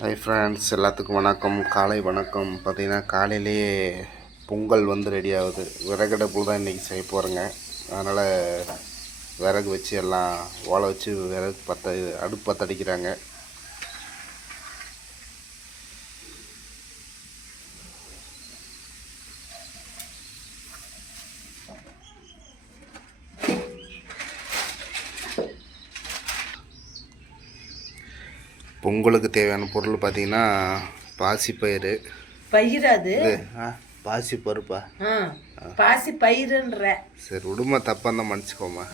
Hi friends எல்லாத்துக்கும் வணக்கம். காலை வணக்கம். பார்த்திங்கன்னா காலையிலேயே பொங்கல் வந்து ரெடி ஆகுது. விறகடுப்பில் தான் இன்றைக்கி செய்ய போகிறேங்க அதனால் விறகு வச்சு எல்லாம் ஓலை வச்சு விறகு பற்ற அடுப்பு பற்றடிக்கிறாங்க பொங்கலுக்கு தேவையான பொருள் பார்த்தீங்கன்னா பாசிப்பயிறு பயிர் அது பாசி பருப்பா பாசி பயிருன்ற சரி விடுமா தப்பாக இருந்தால் மன்னிச்சிக்கோமா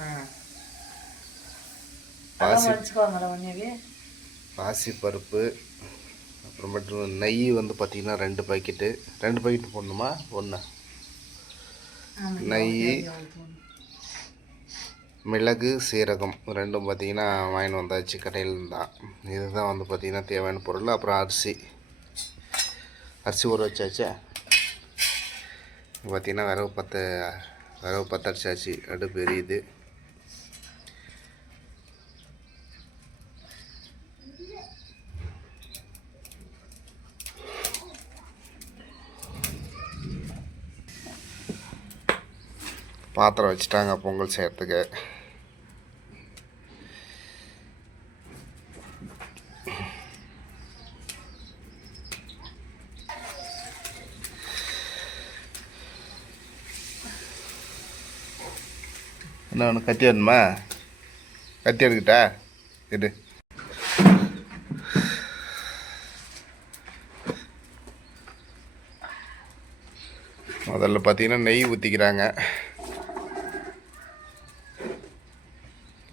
பாசி பருப்பு அப்புறமேட்டு நெய் வந்து பார்த்தீங்கன்னா ரெண்டு பாக்கெட்டு ரெண்டு பாக்கெட் போடணுமா ஒன்று நெய் மிளகு சீரகம் ரெண்டும் பார்த்தீங்கன்னா வாங்கிட்டு வந்தாச்சு கடையில் தான் இதுதான் வந்து பார்த்திங்கன்னா தேவையான பொருள். அப்புறம் அரிசி. அரிசி ஊற வச்சாச்சா? பார்த்தீங்கன்னா விறகு பற்ற விறகு பற்ற அடிச்சாச்சு அடுப்பு எரியுது. பாத்திரம் வச்சுட்டாங்க பொங்கல் செய்கிறதுக்கு என்ன ஒன்று கத்தி வேணுமா கத்தி எடுக்கிட்டா எடு. முதல்ல பார்த்தீங்கன்னா நெய் ஊற்றிக்கிறாங்க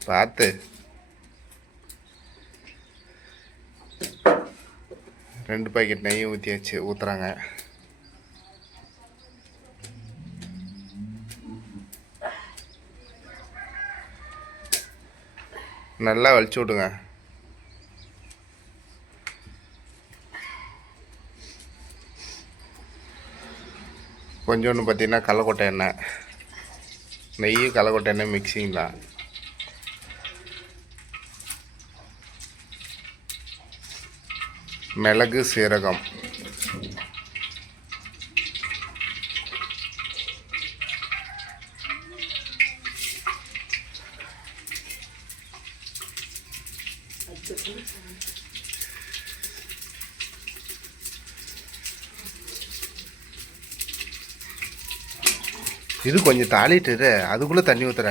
பார்த்து. ரெண்டு பாக்கெட் நெய் ஊற்றியாச்சு ஊற்றுறாங்க நல்லா வலிச்சு விடுங்க. கொஞ்சோண்டு பார்த்தீங்கன்னா கடலக்கொட்டை எண்ணெய். நெய் கடலக்கொட்டை எண்ணெய் மிக்சிங் தான். மிளகு சீரகம். இது கொஞ்சம் தாளிட்டு அதுக்குள்ளே தண்ணி ஊற்றுற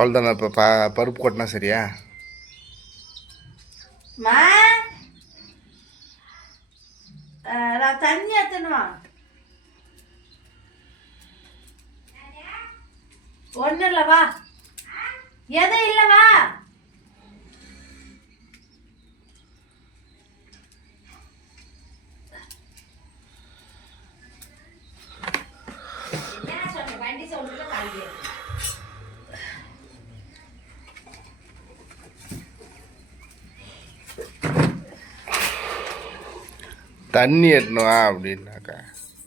அவ்வளோதானே இப்போ ப பருப்பு கொட்டினா சரியா? மா? தண்ணி ஏற்றணுமா ஒன்றும் இல்லைவா எதுவும் இல்லைவா வா வண்டி சொல்லுங்க காலையில் தண்ணி எட்டணுவா அப்படின்னாக்கா.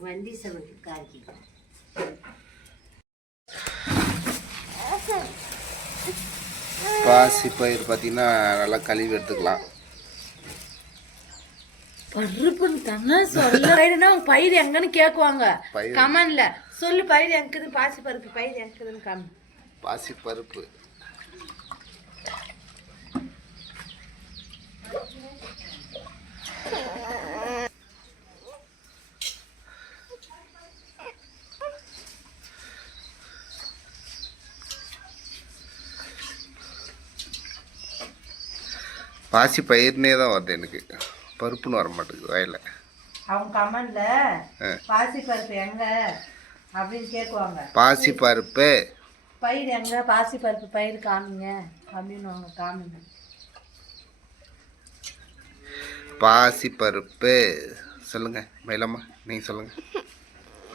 வண்டி சவுக்கு காய்க்கு பாசி பயிர் பார்த்தீங்கன்னா நல்லா கழுவி எடுத்துக்கலாம். பருப்புன்னு தானே சொல்ல. பயிருனா உங்க பயிர் எங்கன்னு கேட்குவாங்க பயிர். கமெண்ட்ல. சொல்லு பயிர் எங்குது பாசி பருப்பு பயிர் எங்குதுன்னு கம் பாசி பருப்பு. பாசி பயிர்னே தான் வருது எனக்கு. பருப்புன்னு வர மாட்டேங்குது வயலில் அவங்க கமெண்ட்ல. பாசி பருப்பு எங்க? அப்படின்னு கேட்குவாங்க. பாசி பருப்பு. பயிர் எங்க? பாசி பருப்பு பயிர் காமிங்க. அப்படின்னு அவங்க காமிங்க. பாசி பருப்பு. சொல்லுங்கள் மயிலம்மா நீங்கள் சொல்லுங்கள்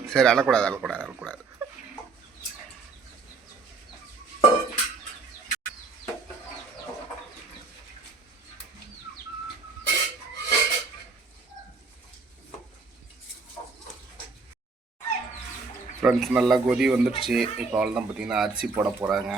சரி அழக்கூடாது அழக்கூடாது அழக்கூடாது. ஃப்ரெண்ட்ஸ் நல்லா கொதி வந்துடுச்சு. இப்போ அவ்வளோதான் தான் பார்த்தீங்கன்னா அரிசி போட போகிறாங்க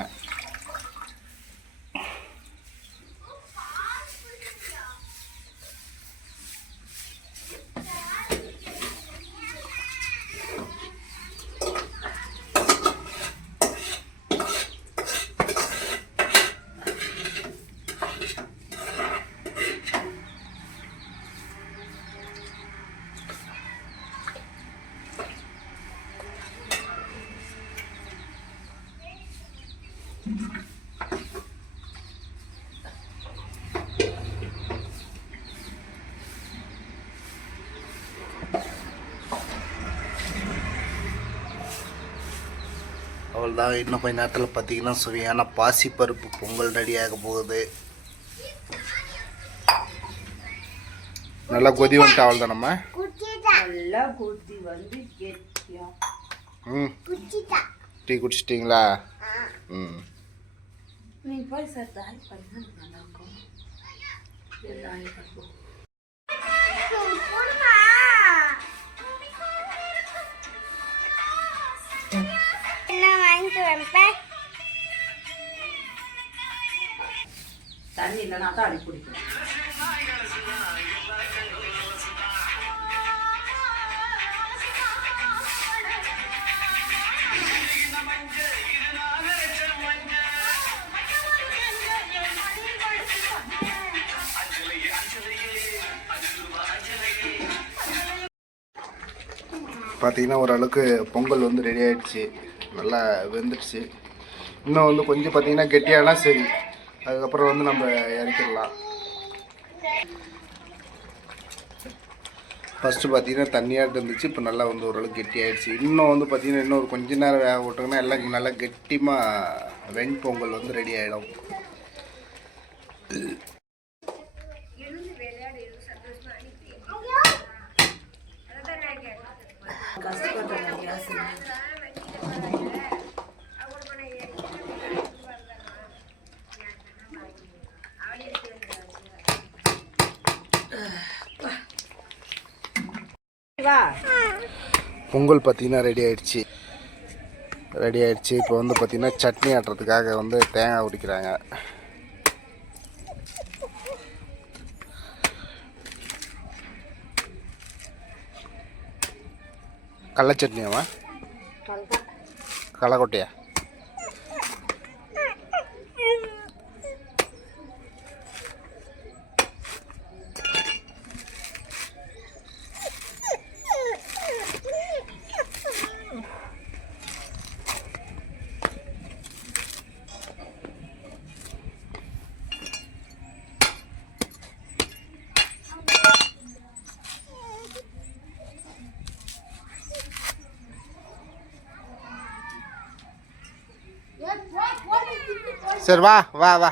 அவள் தான் இன்னும் கொஞ்ச நேரத்தில் பார்த்தீங்கன்னா சுவையான பாசிப்பருப்பு பொங்கல் ரெடியாக போகுது. நல்லா கொதி வந்துட்டு அவள் தான் நம்ம நல்லா குத்தி வந்து கெட்டியா. ம். டீ குடிச்சிட்டிங்களா? ம். நீ போய் சார் தாய் பண்ணா நல்லா இருக்கும் எல்லாம் இருக்கும். என்ன வாங்கிட்டு வைப்பேன் தண்ணி இல்லைனா தான் அடி பிடிக்கும் பார்த்தீங்கன்னா ஓரளவுக்கு பொங்கல் வந்து ரெடி ஆகிடுச்சு நல்லா வெந்துடுச்சு. இன்னும் வந்து கொஞ்சம் பார்த்தீங்கன்னா கெட்டியானா சரி. அதுக்கப்புறம் வந்து நம்ம இறக்கிடலாம். ஃபஸ்ட்டு பார்த்தீங்கன்னா தண்ணியாக இருந்துச்சு. இப்போ நல்லா வந்து ஓரளவுக்கு கெட்டி ஆயிடுச்சு. இன்னும் வந்து பார்த்தீங்கன்னா இன்னும் ஒரு கொஞ்ச நேரம் வேக விட்டோங்கன்னா எல்லாம் நல்லா கெட்டிமாக வெண்பொங்கல் வந்து ரெடி ஆகிடும் பொங்கல் பார்த்தீங்கன்னா ரெடி ஆயிடுச்சு. ரெடி ஆயிடுச்சு. இப்போ வந்து பார்த்தீங்கன்னா சட்னி ஆட்டுறதுக்காக வந்து தேங்காய் உரிக்கிறாங்க. கடல சட்னியாவா களைக்கொட்டையா சரி வா வா வா.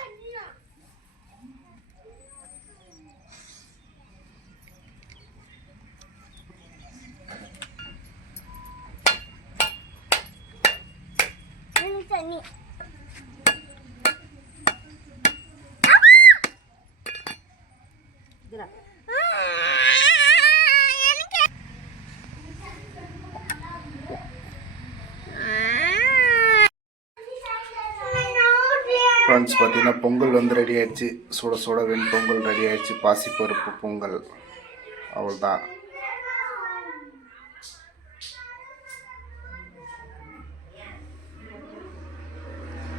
ஃப்ரெண்ட்ஸ் பார்த்தீங்கன்னா பொங்கல் வந்து ரெடி ஆயிடுச்சு. சுட சுட வெண் பொங்கல் ரெடி ஆயிடுச்சு. பாசிப்பருப்பு பொங்கல். அவ்வளோதான்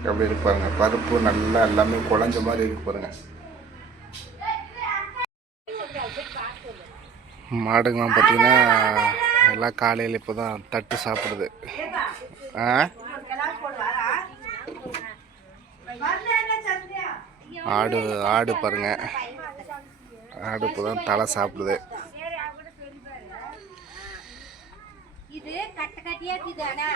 எப்படி இருக்கு பாருங்க. பருப்பு நல்லா எல்லாமே குழஞ்ச மாதிரி இருக்கு பாருங்க. மாடுங்களாம் பார்த்தீங்கன்னா எல்லாம் காலையில் இப்போ தான் தட்டு சாப்பிடுது. ஆ? ஆடு ஆடு பாருங்க. ஆடு இப்போ தான் தலை சாப்பிடுது. இது கட்ட கட்டியா இருக்குது ஆனா